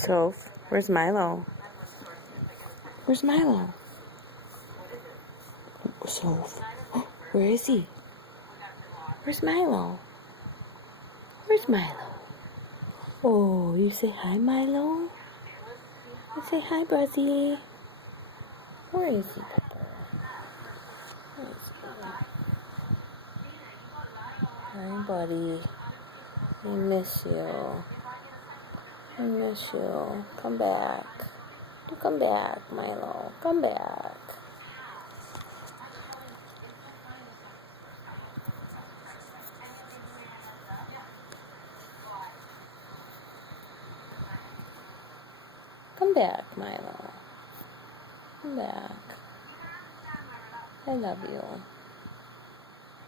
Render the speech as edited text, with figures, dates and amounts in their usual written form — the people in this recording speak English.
Soph, where's Milo? Where's Milo? Soph, where is he? Where's Milo? Where's Milo? Oh, you say hi, Milo? You say hi, Brazzy. Where is he, Pepper? Where is he? Hi, buddy. I miss you. I miss you. Come back. You come back, Milo. Come back. Come back, Milo. Come back. I love you.